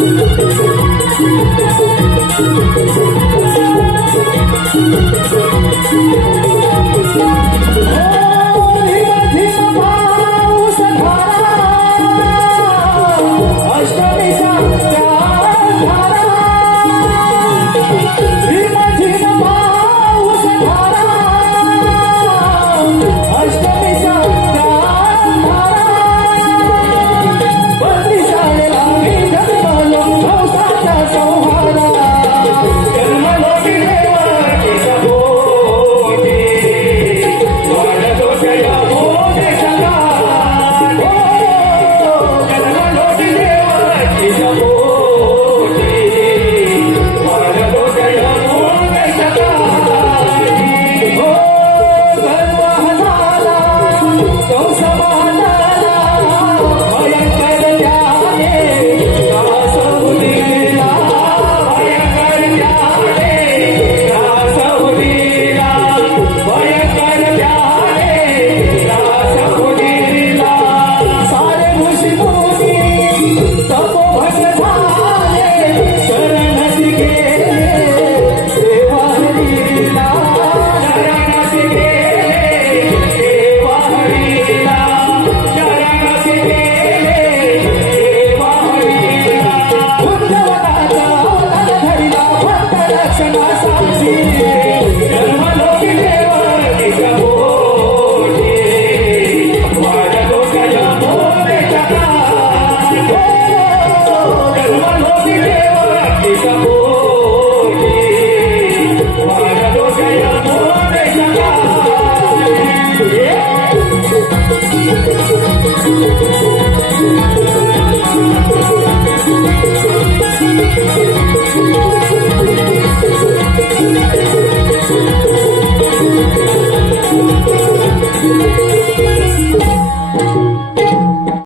フフフフフ前面左边前面左边左